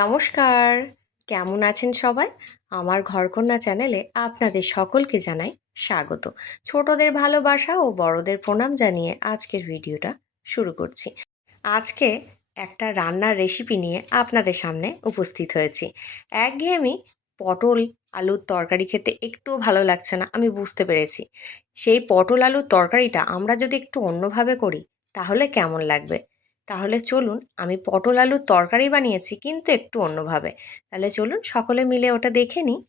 নমস্কার। কেমন আছেন সবাই? আমার ঘরকন্যা চ্যানেলে আপনাদের সকলকে জানাই স্বাগত। ছোটদের ভালোবাসা ও বড়দের প্রণাম জানিয়ে আজকের ভিডিওটা শুরু করছি। আজকে একটা রান্নার রেসিপি নিয়ে আপনাদের সামনে উপস্থিত হয়েছি। একঘেয়েমি পটল আলুর তরকারি খেতে একটুও ভালো লাগছে না, আমি বুঝতে পেরেছি। সেই পটল আলুর তরকারিটা আমরা যদি একটু অন্যভাবে করি, তাহলে কেমন লাগবে? তাহলে চলুন আমি পটল আলুর তরকারি বানিয়েছি, কিন্তু একটু অন্যভাবে। তাহলে চলুন সকলে মিলে ওটা দেখে নিই।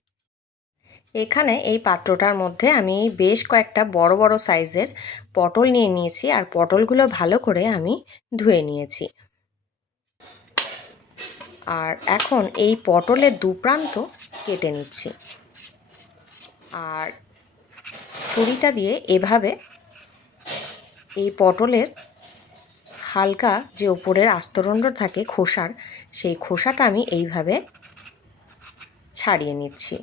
এখানে এই পাত্রটার মধ্যে আমি বেশ কয়েকটা বড় বড় সাইজের পটল নিয়ে নিয়েছি আর পটলগুলো ভালো করে আমি ধুয়ে নিয়েছি। আর এখন এই পটলের দুপ্রান্ত কেটে নিচ্ছি। আর ছুরিটা দিয়ে এভাবে এই পটলের হালকা যে ওপরের আস্তরণটা থাকে খোসার, সেই খোসাটা আমি এইভাবে ছাড়িয়ে নিচ্ছি।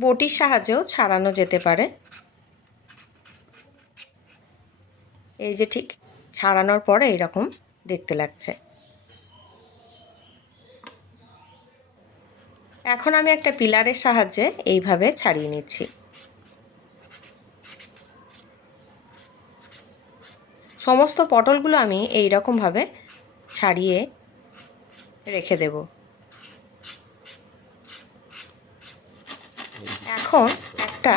বটির সাহায্যেও ছাড়ানো যেতে পারে। এই যে ঠিক ছাড়ানোর পরে এইরকম দেখতে লাগছে। এখন আমি একটা পিলারের সাহায্যে এইভাবে ছাড়িয়ে নিচ্ছি। সমস্ত পটলগুলো আমি এই রকমভাবে ছাড়িয়ে রেখে দেব। এখন একটা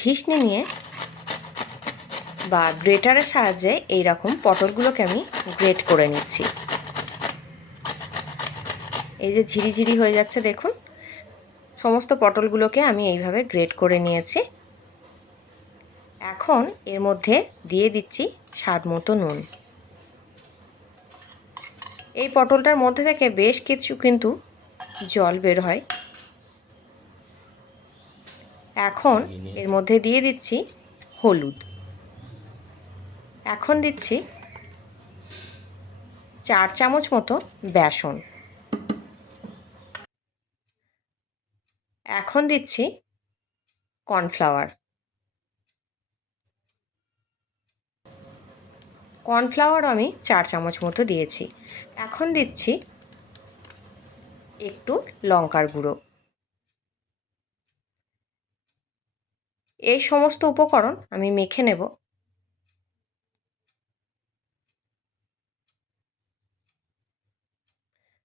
ঘিসনি নিয়ে বা গ্রেটারের সাহায্যে এই রকম পটলগুলোকে আমি গ্রেট করে নিচ্ছি। এই যে ঝিরিঝিরি হয়ে যাচ্ছে দেখুন, সমস্ত পটলগুলোকে আমি এইভাবে গ্রেট করে নিয়েছি। এখন এর মধ্যে দিয়ে দিচ্ছি স্বাদ মতো নুন। এই পটলটার মধ্যে থেকে বেশ কিছু কিন্তু জল বের হয়। এখন এর মধ্যে দিয়ে দিচ্ছি হলুদ। এখন দিচ্ছি চার চামচ মতো বেসন। এখন দিচ্ছি কর্নফ্লাওয়ার। কর্নফ্লাওয়ারও আমি চার চামচ মতো দিয়েছি। এখন দিচ্ছি একটু লঙ্কার গুঁড়ো। এই সমস্ত উপকরণ আমি মেখে নেব।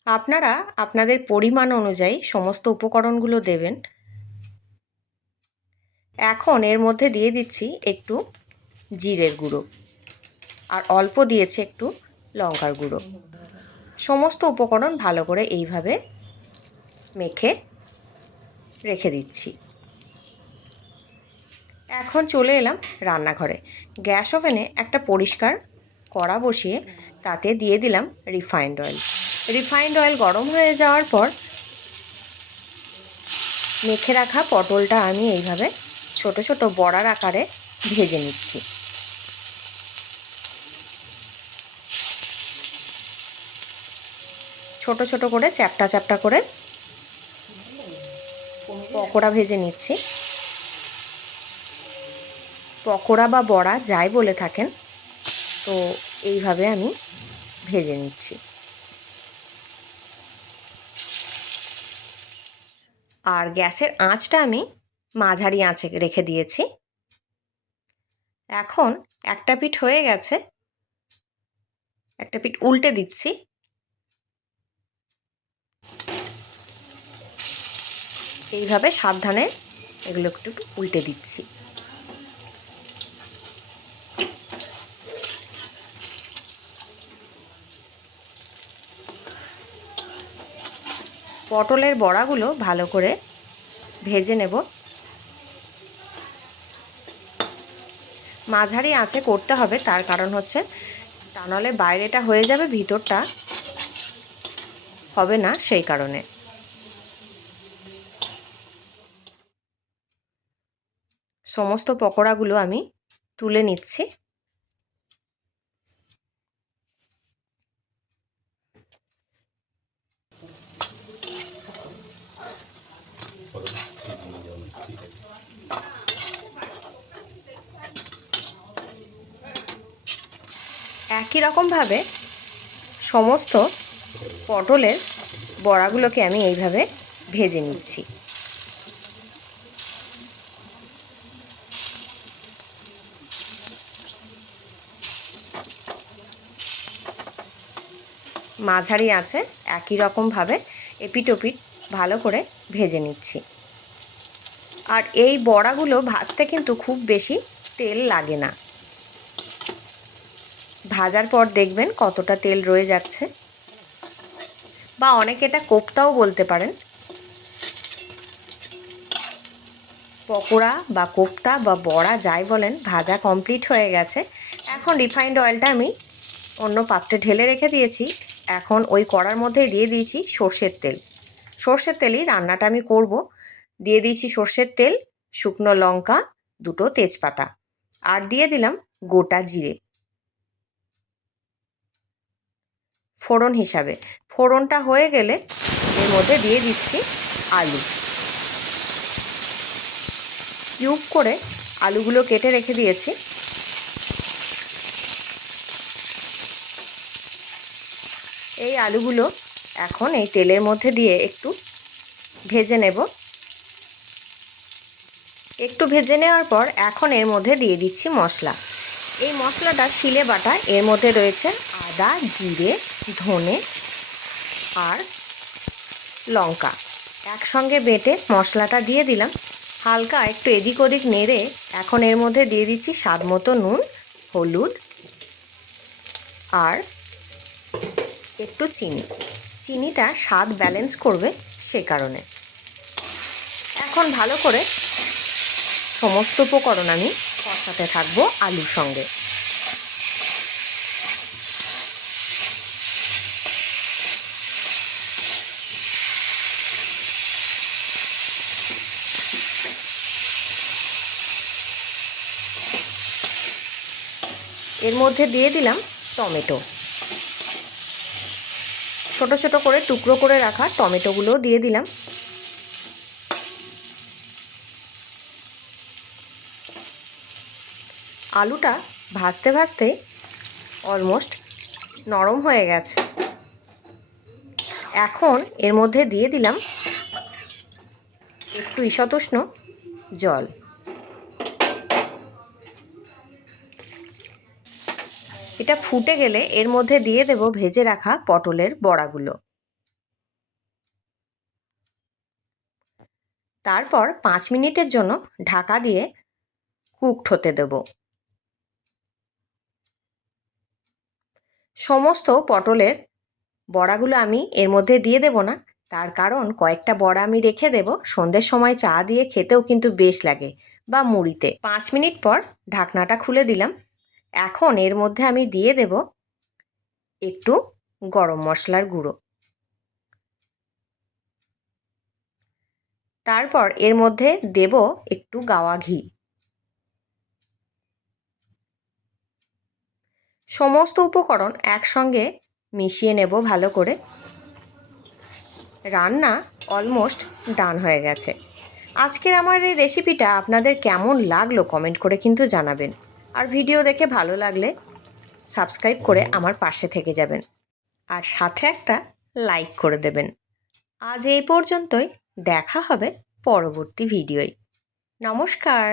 আপনারা আপনাদের পরিমাণ অনুযায়ী সমস্ত উপকরণগুলো দেবেন। এখন এর মধ্যে দিয়ে দিচ্ছি একটু জিরের গুঁড়ো। আর অল্প দিয়েছে একটু লঙ্কার গুঁড়ো। সমস্ত উপকরণ ভালো করে এইভাবে মেখে রেখে দিচ্ছি। এখন চলে এলাম রান্নাঘরে। গ্যাস ওভেনে একটা পরিষ্কার কড়া বসিয়ে তাতে দিয়ে দিলাম রিফাইন্ড অয়েল। রিফাইন্ড অয়েল গরম হয়ে যাওয়ার পর মেখে রাখা পটলটা আমি এইভাবে ছোট ছোট বড়ার আকারে ভেজে নিচ্ছি। ছোট ছোট করে চ্যাপটা চ্যাপটা করে পকোড়া ভেজে নিচ্ছি। পকোড়া বা বড়া যাই বলে থাকেন, তো এইভাবে আমি ভেজে নিচ্ছি। আর গ্যাসের আঁচটা আমি মাঝারি আঁচে রেখে দিয়েছি। এখন একটা পিঠ হয়ে গেছে, একটা পিঠ উল্টে দিচ্ছি। এইভাবে সাবধানে এগুলো একটু উল্টে দিচ্ছি। পটলের বড়াগুলো ভালো করে ভেজে নেব। মাঝারি আঁচে করতে হবে, তার কারণ হচ্ছে তা নাহলে বাইরেটা হয়ে যাবে, ভিতরটা হবে না সেই কারণে। সমস্ত পকোড়াগুলো আমি তুলে নিচ্ছি। একই রকমভাবে সমস্ত পটলের বড়াগুলোকে আমি এইভাবে ভেজে নিচ্ছি। মাঝারি আছে, একই রকমভাবে এপিটোপিট ভালো করে ভেজে নিচ্ছি। আর এই বড়াগুলো ভাজতে কিন্তু খুব বেশি তেল লাগে না। ভাজার পর দেখবেন কতটা তেল রয়ে যাচ্ছে। বা অনেকে এটা কোপ্তাও বলতে পারেন। পকোড়া বা কোপ্তা বা বড়া যাই বলেন, ভাজা কমপ্লিট হয়ে গেছে। এখন রিফাইন্ড অয়েলটা আমি অন্য পাত্রে ঢেলে রেখে দিয়েছি। এখন ওই কড়ার মধ্যেই দিয়ে দিয়েছি সর্ষের তেল। সর্ষের তেলই রান্নাটা আমি করব। দিয়ে দিয়েছি সর্ষের তেল, শুকনো লঙ্কা, দুটো তেজপাতা। আর দিয়ে দিলাম গোটা জিরে। ফোড়ন হিসাবে। ফোড়নটা হয়ে গেলে এর মধ্যে দিয়ে দিচ্ছি আলু। কিউব করে আলুগুলো কেটে রেখে দিয়েছি। এই আলুগুলো এখন এই তেলের মধ্যে দিয়ে একটু ভেজে নেব। একটু ভেজে নেওয়ার পর এখন এর মধ্যে দিয়ে দিচ্ছি মশলা। এই মশলাটা শিলে বাটা, এর মধ্যে রয়েছে আদা, জিরে, ধনে আর লঙ্কা। একসঙ্গে বেটে মশলাটা দিয়ে দিলাম। হালকা একটু এদিক ওদিক নেড়ে এখন এর মধ্যে দিয়ে দিচ্ছি স্বাদ মতো নুন, হলুদ আর একটু চিনি। চিনিটা স্বাদ ব্যালেন্স করবে সে কারণে। এখন ভালো করে সমস্ত উপকরণ আমি কষাতে থাকব আলুর সঙ্গে। এর মধ্যে দিয়ে দিলাম টমেটো। ছোট ছোট করে টুকরো করে রাখা টমেটোগুলোও দিয়ে দিলাম। আলুটা ভাজতে ভাজতে অলমোস্ট নরম হয়ে গেছে। এখন এর মধ্যে দিয়ে দিলাম একটু ঈশতুষ্ণ জল। এটা ফুটে গেলে এর মধ্যে দিয়ে দেব ভেজে রাখা পটলের বড়াগুলো। তারপর পাঁচ মিনিটের জন্য ঢাকা দিয়ে কুকড হতে দেব। সমস্ত পটলের বড়াগুলো আমি এর মধ্যে দিয়ে দেব না। তার কারণ কয়েকটা বড়া আমি রেখে দেব। সন্ধ্যের সময় চা দিয়ে খেতেও কিন্তু বেশ লাগে, বা মুড়িতে। পাঁচ মিনিট পর ঢাকনাটা খুলে দিলাম। এখন এর মধ্যে আমি দিয়ে দেব একটু গরম মশলার গুঁড়ো। তারপর এর মধ্যে দেব একটু গাওয়া ঘি। সমস্ত উপকরণ একসঙ্গে মিশিয়ে নেব ভালো করে। রান্না অলমোস্ট ডান হয়ে গেছে। আজকের আমার এই রেসিপিটা আপনাদের কেমন লাগল কমেন্ট করে কিন্তু জানাবেন। আর ভিডিও দেখে ভালো লাগলে সাবস্ক্রাইব করে আমার পাশে থেকে যাবেন। আর সাথে একটা লাইক করে দেবেন। আজ এই পর্যন্তই। দেখা হবে পরবর্তী ভিডিওয় নমস্কার।